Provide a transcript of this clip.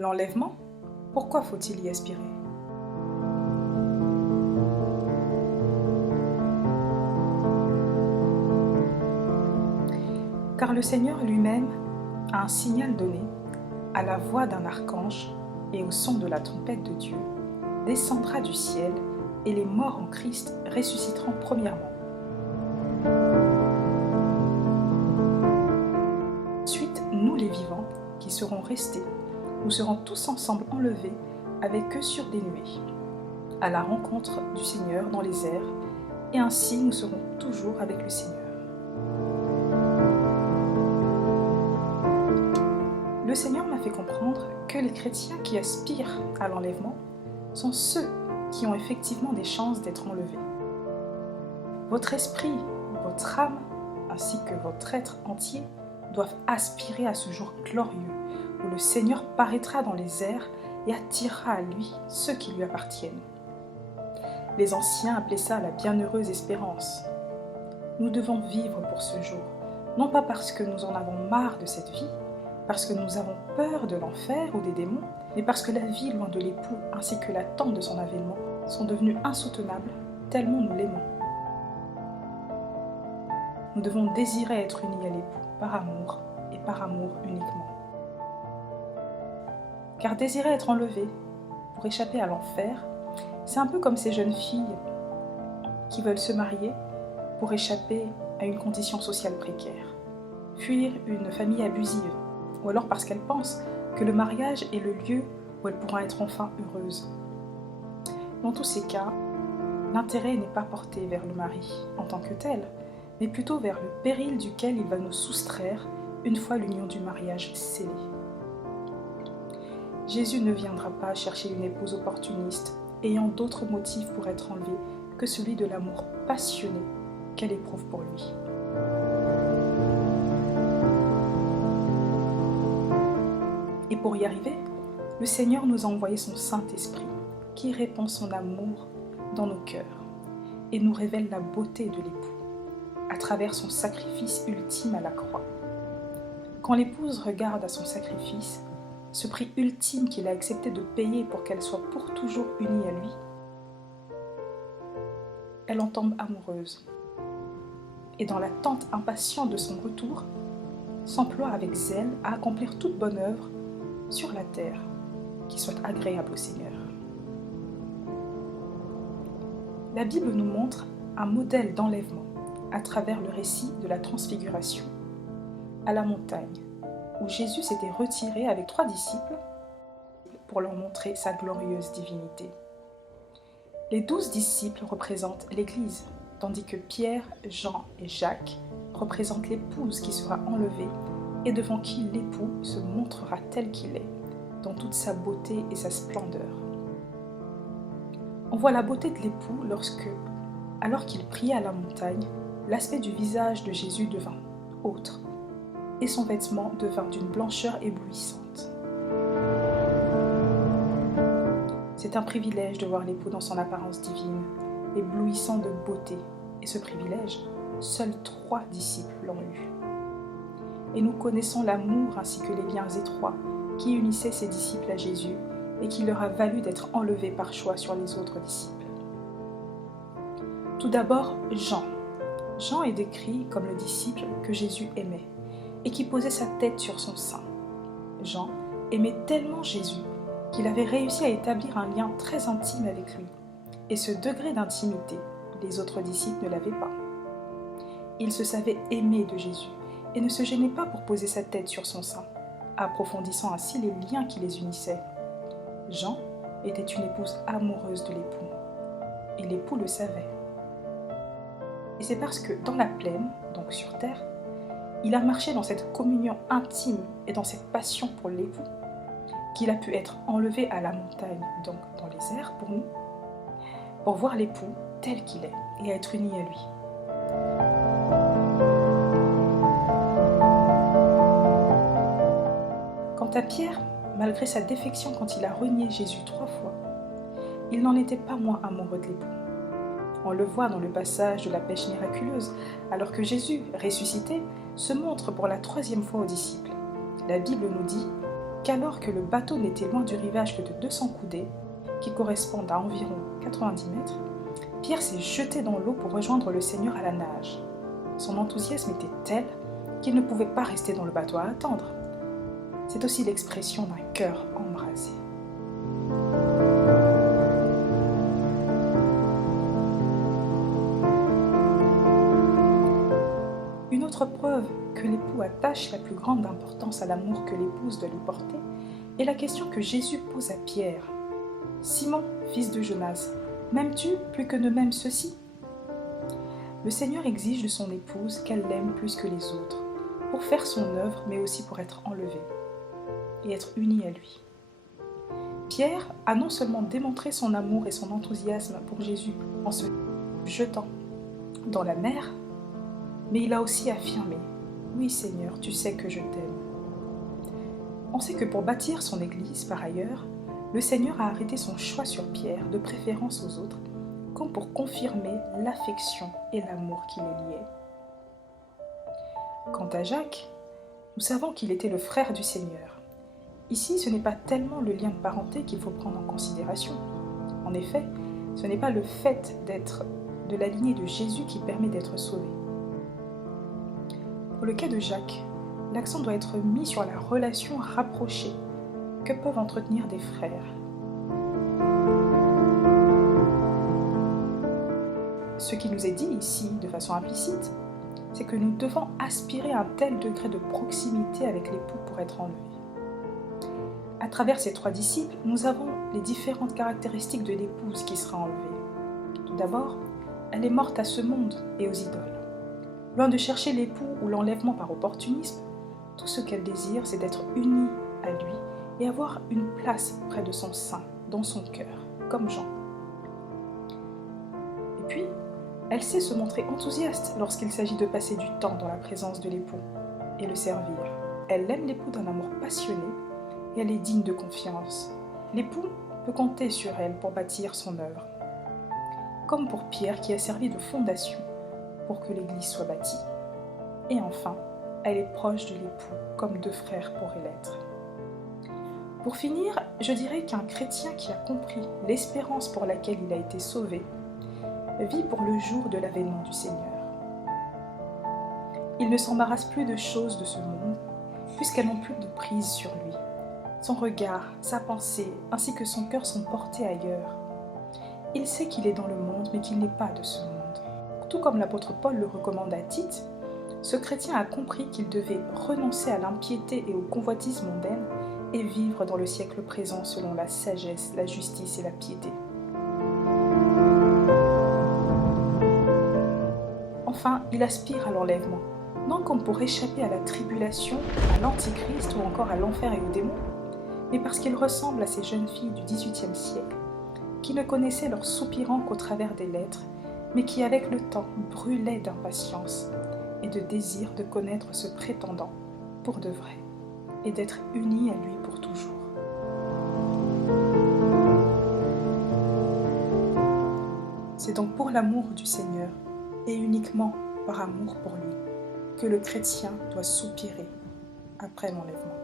L'enlèvement, pourquoi faut-il y aspirer? Car le Seigneur lui-même a un signal donné, à la voix d'un archange et au son de la trompette de Dieu, descendra du ciel et les morts en Christ ressusciteront premièrement. Ensuite, nous les vivants, qui serons restés, nous serons tous ensemble enlevés avec eux sur des nuées, à la rencontre du Seigneur dans les airs, et ainsi nous serons toujours avec le Seigneur. Le Seigneur m'a fait comprendre que les chrétiens qui aspirent à l'enlèvement sont ceux qui ont effectivement des chances d'être enlevés. Votre esprit, votre âme, ainsi que votre être entier doivent aspirer à ce jour glorieux où le Seigneur paraîtra dans les airs et attirera à lui ceux qui lui appartiennent. Les anciens appelaient ça la bienheureuse espérance. Nous devons vivre pour ce jour, non pas parce que nous en avons marre de cette vie, parce que nous avons peur de l'enfer ou des démons, mais parce que la vie loin de l'époux ainsi que l'attente de son avènement sont devenues insoutenables tellement nous l'aimons. Nous devons désirer être unis à l'époux par amour et par amour uniquement. Car désirer être enlevé pour échapper à l'enfer, c'est un peu comme ces jeunes filles qui veulent se marier pour échapper à une condition sociale précaire, fuir une famille abusive, ou alors parce qu'elles pensent que le mariage est le lieu où elles pourront être enfin heureuses. Dans tous ces cas, l'intérêt n'est pas porté vers le mari en tant que tel, mais plutôt vers le péril duquel il va nous soustraire une fois l'union du mariage scellée. Jésus ne viendra pas chercher une épouse opportuniste, ayant d'autres motifs pour être enlevée que celui de l'amour passionné qu'elle éprouve pour lui. Et pour y arriver, le Seigneur nous a envoyé son Saint-Esprit, qui répand son amour dans nos cœurs et nous révèle la beauté de l'époux, à travers son sacrifice ultime à la croix. Quand l'épouse regarde à son sacrifice, ce prix ultime qu'il a accepté de payer pour qu'elle soit pour toujours unie à lui, elle en tombe amoureuse. Et dans l'attente impatiente de son retour, s'emploie avec zèle à accomplir toute bonne œuvre sur la terre qui soit agréable au Seigneur. La Bible nous montre un modèle d'enlèvement à travers le récit de la transfiguration à la montagne, où Jésus s'était retiré avec 3 disciples pour leur montrer sa glorieuse divinité. Les 12 disciples représentent l'Église, tandis que Pierre, Jean et Jacques représentent l'épouse qui sera enlevée et devant qui l'époux se montrera tel qu'il est, dans toute sa beauté et sa splendeur. On voit la beauté de l'époux lorsque, alors qu'il priait à la montagne, l'aspect du visage de Jésus devint autre, et son vêtement devint d'une blancheur éblouissante. C'est un privilège de voir l'époux dans son apparence divine, éblouissant de beauté, et ce privilège, seuls 3 disciples l'ont eu. Et nous connaissons l'amour ainsi que les liens étroits qui unissaient ces disciples à Jésus et qui leur a valu d'être enlevés par choix sur les autres disciples. Tout d'abord, Jean. Jean est décrit comme le disciple que Jésus aimait et qui posait sa tête sur son sein. Jean aimait tellement Jésus qu'il avait réussi à établir un lien très intime avec lui. Et ce degré d'intimité, les autres disciples ne l'avaient pas. Il se savait aimé de Jésus et ne se gênait pas pour poser sa tête sur son sein, approfondissant ainsi les liens qui les unissaient. Jean était une épouse amoureuse de l'époux, et l'époux le savait. Et c'est parce que dans la plaine, donc sur terre, il a marché dans cette communion intime et dans cette passion pour l'époux, qu'il a pu être enlevé à la montagne, donc dans les airs pour nous, pour voir l'époux tel qu'il est et être uni à lui. Quant à Pierre, malgré sa défection quand il a renié Jésus 3 fois, il n'en était pas moins amoureux de l'époux. On le voit dans le passage de la pêche miraculeuse, alors que Jésus, ressuscité, se montre pour la 3e fois aux disciples. La Bible nous dit qu'alors que le bateau n'était loin du rivage que de 200 coudées, qui correspondent à environ 90 mètres, Pierre s'est jeté dans l'eau pour rejoindre le Seigneur à la nage. Son enthousiasme était tel qu'il ne pouvait pas rester dans le bateau à attendre. C'est aussi l'expression d'un cœur embrasé. Une autre preuve que l'époux attache la plus grande importance à l'amour que l'épouse doit lui porter est la question que Jésus pose à Pierre. « Simon, fils de Jonas, m'aimes-tu plus que ne m'aiment ceux-ci » Le Seigneur exige de son épouse qu'elle l'aime plus que les autres, pour faire son œuvre, mais aussi pour être enlevée et être unie à lui. Pierre a non seulement démontré son amour et son enthousiasme pour Jésus en se jetant dans la mer, mais il a aussi affirmé « Oui Seigneur, tu sais que je t'aime ». On sait que pour bâtir son Église, par ailleurs, le Seigneur a arrêté son choix sur Pierre, de préférence aux autres, comme pour confirmer l'affection et l'amour qui les liaient. Quant à Jacques, nous savons qu'il était le frère du Seigneur. Ici, ce n'est pas tellement le lien de parenté qu'il faut prendre en considération. En effet, ce n'est pas le fait d'être de la lignée de Jésus qui permet d'être sauvé. Pour le cas de Jacques, l'accent doit être mis sur la relation rapprochée que peuvent entretenir des frères. Ce qui nous est dit ici, de façon implicite, c'est que nous devons aspirer à un tel degré de proximité avec l'époux pour être enlevés. À travers ces 3 disciples, nous avons les différentes caractéristiques de l'épouse qui sera enlevée. Tout d'abord, elle est morte à ce monde et aux idoles. Loin de chercher l'époux ou l'enlèvement par opportunisme, tout ce qu'elle désire, c'est d'être unie à lui et avoir une place près de son sein, dans son cœur, comme Jean. Et puis, elle sait se montrer enthousiaste lorsqu'il s'agit de passer du temps dans la présence de l'époux et le servir. Elle aime l'époux d'un amour passionné et elle est digne de confiance. L'époux peut compter sur elle pour bâtir son œuvre, comme pour Pierre qui a servi de fondation pour que l'Église soit bâtie. Et enfin, elle est proche de l'époux, comme 2 frères pourraient l'être. Pour finir, je dirais qu'un chrétien qui a compris l'espérance pour laquelle il a été sauvé vit pour le jour de l'avènement du Seigneur. Il ne s'embarrasse plus de choses de ce monde, puisqu'elles n'ont plus de prise sur lui. Son regard, sa pensée, ainsi que son cœur sont portés ailleurs. Il sait qu'il est dans le monde, mais qu'il n'est pas de ce monde. Tout comme l'apôtre Paul le recommande à Tite, ce chrétien a compris qu'il devait renoncer à l'impiété et aux convoitises mondaines et vivre dans le siècle présent selon la sagesse, la justice et la piété. Enfin, il aspire à l'enlèvement, non comme pour échapper à la tribulation, à l'antichrist ou encore à l'enfer et aux démons, mais parce qu'il ressemble à ces jeunes filles du XVIIIe siècle, qui ne connaissaient leur soupirant qu'au travers des lettres, mais qui avec le temps brûlaient d'impatience et de désir de connaître ce prétendant pour de vrai, et d'être unis à lui pour toujours. C'est donc pour l'amour du Seigneur, et uniquement par amour pour lui, que le chrétien doit soupirer après l'enlèvement.